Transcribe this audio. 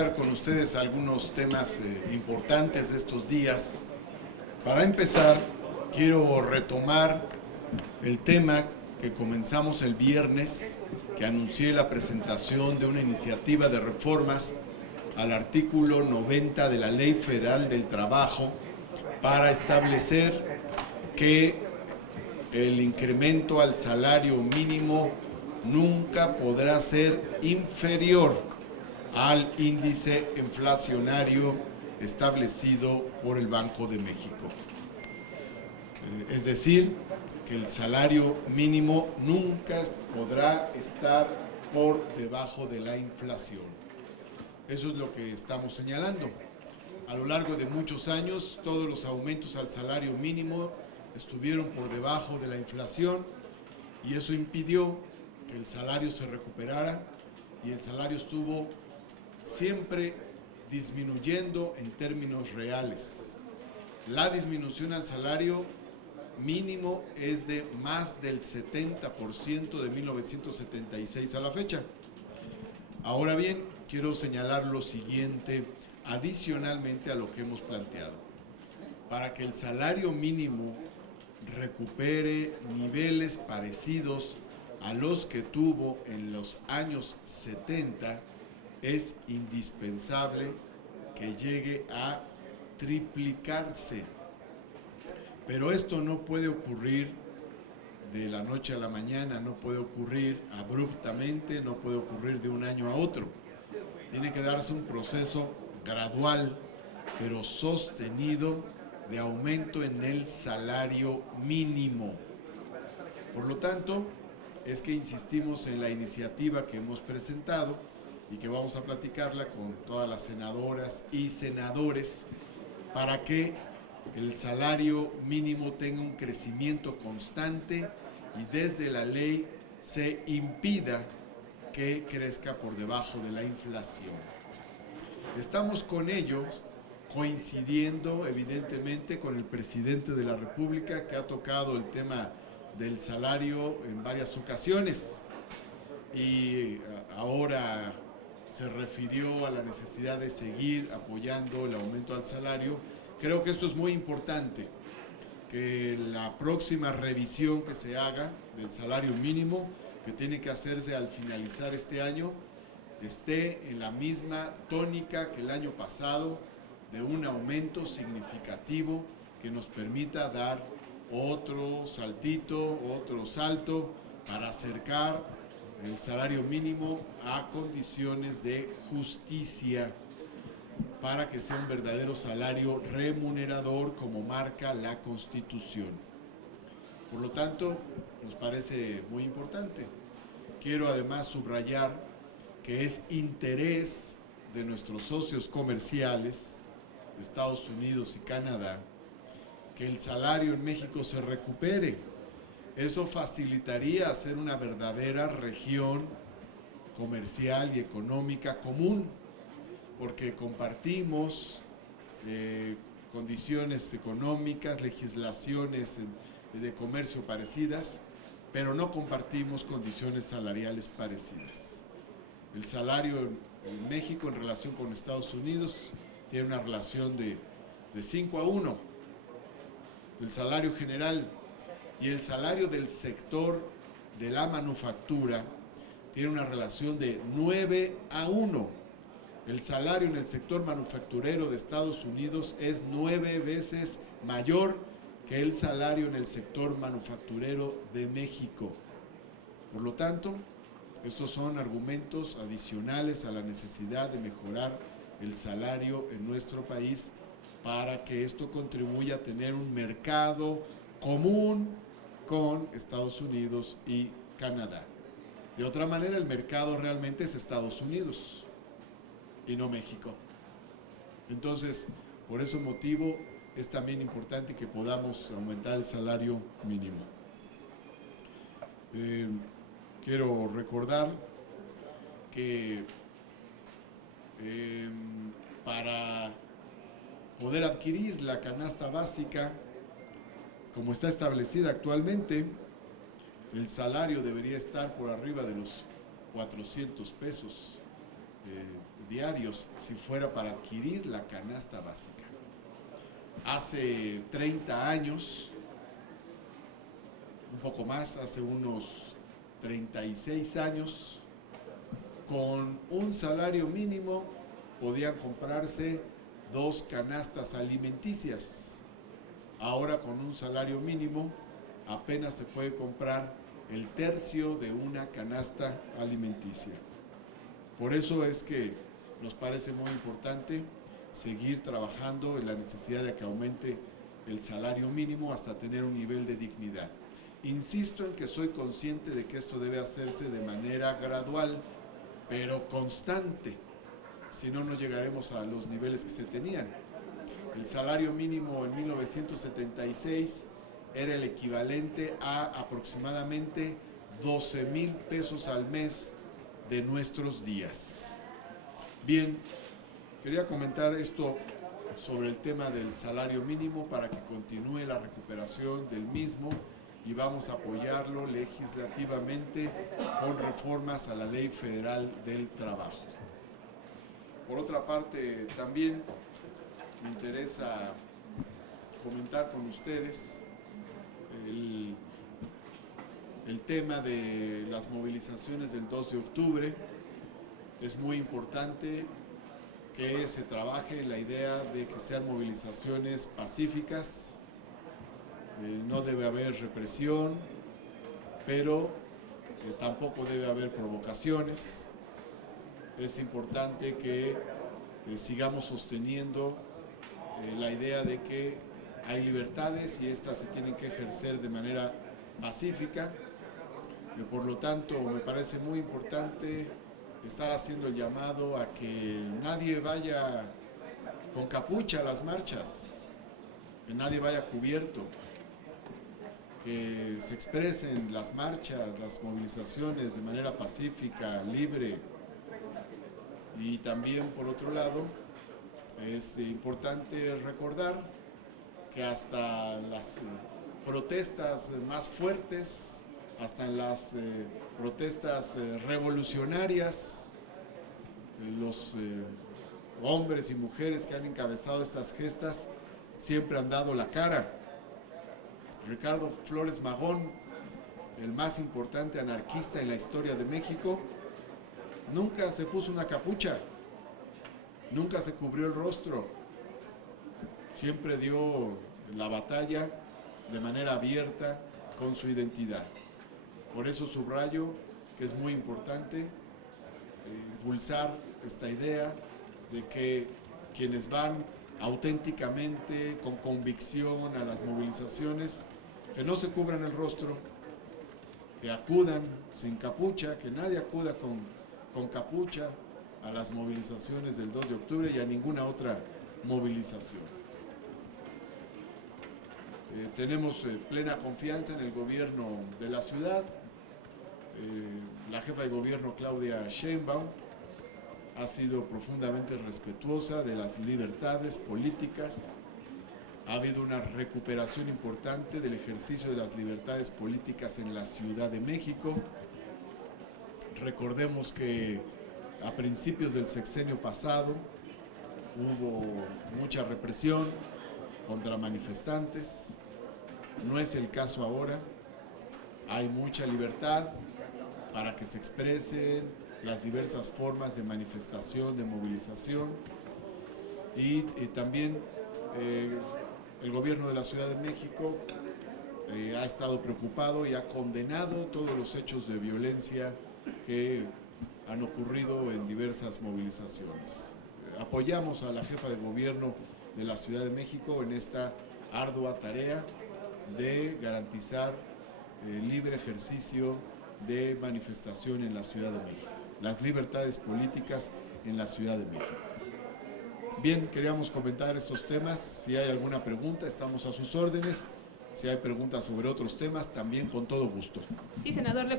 Con ustedes algunos temas importantes de estos días. Para empezar, quiero retomar el tema que comenzamos el viernes, que anuncié la presentación de una iniciativa de reformas al artículo 90 de la Ley Federal del Trabajo para establecer que el incremento al salario mínimo nunca podrá ser inferior al índice inflacionario establecido por el Banco de México. Es decir, que el salario mínimo nunca podrá estar por debajo de la inflación. Eso es lo que estamos señalando. A lo largo de muchos años, todos los aumentos al salario mínimo estuvieron por debajo de la inflación y eso impidió que el salario se recuperara y el salario estuvo siempre disminuyendo en términos reales. La disminución al salario mínimo es de más del 70% de 1976 a la fecha. Ahora bien, quiero señalar lo siguiente adicionalmente a lo que hemos planteado. Para que el salario mínimo recupere niveles parecidos a los que tuvo en los años 70, es indispensable que llegue a triplicarse. Pero esto no puede ocurrir de la noche a la mañana, no puede ocurrir abruptamente, no puede ocurrir de un año a otro. Tiene que darse un proceso gradual, pero sostenido, de aumento en el salario mínimo. Por lo tanto, es que insistimos en la iniciativa que hemos presentado y que vamos a platicarla con todas las senadoras y senadores para que el salario mínimo tenga un crecimiento constante y desde la ley se impida que crezca por debajo de la inflación. Estamos con ellos coincidiendo evidentemente con el presidente de la República, que ha tocado el tema del salario en varias ocasiones y ahora se refirió a la necesidad de seguir apoyando el aumento al salario. Creo que esto es muy importante, que la próxima revisión que se haga del salario mínimo, que tiene que hacerse al finalizar este año, esté en la misma tónica que el año pasado, de un aumento significativo que nos permita dar otro saltito, otro salto para acercar el salario mínimo a condiciones de justicia, para que sea un verdadero salario remunerador como marca la Constitución. Por lo tanto, nos parece muy importante. Quiero además subrayar que es interés de nuestros socios comerciales, Estados Unidos y Canadá, que el salario en México se recupere. Eso facilitaría hacer una verdadera región comercial y económica común, porque compartimos condiciones económicas, legislaciones de comercio parecidas, pero no compartimos condiciones salariales parecidas. El salario en México en relación con Estados Unidos tiene una relación de 5-1, el salario general, y el salario del sector de la manufactura tiene una relación de 9-1. El salario en el sector manufacturero de Estados Unidos es 9 veces mayor que el salario en el sector manufacturero de México. Por lo tanto, estos son argumentos adicionales a la necesidad de mejorar el salario en nuestro país para que esto contribuya a tener un mercado común con Estados Unidos y Canadá. De otra manera, el mercado realmente es Estados Unidos y no México. Entonces, por ese motivo, es también importante que podamos aumentar el salario mínimo. Quiero recordar que para poder adquirir la canasta básica, como está establecida actualmente, el salario debería estar por arriba de los 400 pesos. Es diarios si fuera para adquirir la canasta básica. Hace 30 años, un poco más, hace unos 36 años, con un salario mínimo podían comprarse 2 canastas alimenticias. Ahora con un salario mínimo apenas se puede comprar el tercio de una canasta alimenticia. Por eso es que nos parece muy importante seguir trabajando en la necesidad de que aumente el salario mínimo hasta tener un nivel de dignidad. Insisto en que soy consciente de que esto debe hacerse de manera gradual, pero constante, si no, no llegaremos a los niveles que se tenían. El salario mínimo en 1976 era el equivalente a aproximadamente 12,000 pesos al mes de nuestros días. Bien, quería comentar esto sobre el tema del salario mínimo para que continúe la recuperación del mismo y vamos a apoyarlo legislativamente con reformas a la Ley Federal del Trabajo. Por otra parte, también me interesa comentar con ustedes el tema de las movilizaciones del 2 de octubre. Es muy importante que se trabaje en la idea de que sean movilizaciones pacíficas. No debe haber represión, pero tampoco debe haber provocaciones. Es importante que sigamos sosteniendo la idea de que hay libertades y estas se tienen que ejercer de manera pacífica. Por lo tanto, me parece muy importante estar haciendo el llamado a que nadie vaya con capucha a las marchas, que nadie vaya cubierto, que se expresen las marchas, las movilizaciones de manera pacífica, libre. Y también, por otro lado, es importante recordar que hasta las protestas más fuertes, hasta en las protestas revolucionarias, los hombres y mujeres que han encabezado estas gestas siempre han dado la cara. Ricardo Flores Magón, el más importante anarquista en la historia de México, nunca se puso una capucha, nunca se cubrió el rostro, siempre dio la batalla de manera abierta con su identidad. Por eso subrayo que es muy importante impulsar esta idea de que quienes van auténticamente, con convicción a las movilizaciones, que no se cubran el rostro, que acudan sin capucha, que nadie acuda con capucha a las movilizaciones del 2 de octubre y a ninguna otra movilización. Tenemos plena confianza en el gobierno de la ciudad. La jefa de gobierno, Claudia Sheinbaum, ha sido profundamente respetuosa de las libertades políticas. Ha habido una recuperación importante del ejercicio de las libertades políticas en la Ciudad de México. Recordemos que a principios del sexenio pasado hubo mucha represión contra manifestantes. No es el caso ahora. Hay mucha libertad para que se expresen las diversas formas de manifestación, de movilización. Y también el gobierno de la Ciudad de México ha estado preocupado y ha condenado todos los hechos de violencia que han ocurrido en diversas movilizaciones. Apoyamos a la jefa de gobierno de la Ciudad de México en esta ardua tarea de garantizar el libre ejercicio de manifestación en la Ciudad de México, las libertades políticas en la Ciudad de México. Bien, queríamos comentar estos temas. Si hay alguna pregunta, estamos a sus órdenes. Si hay preguntas sobre otros temas, también con todo gusto. Sí, senador, le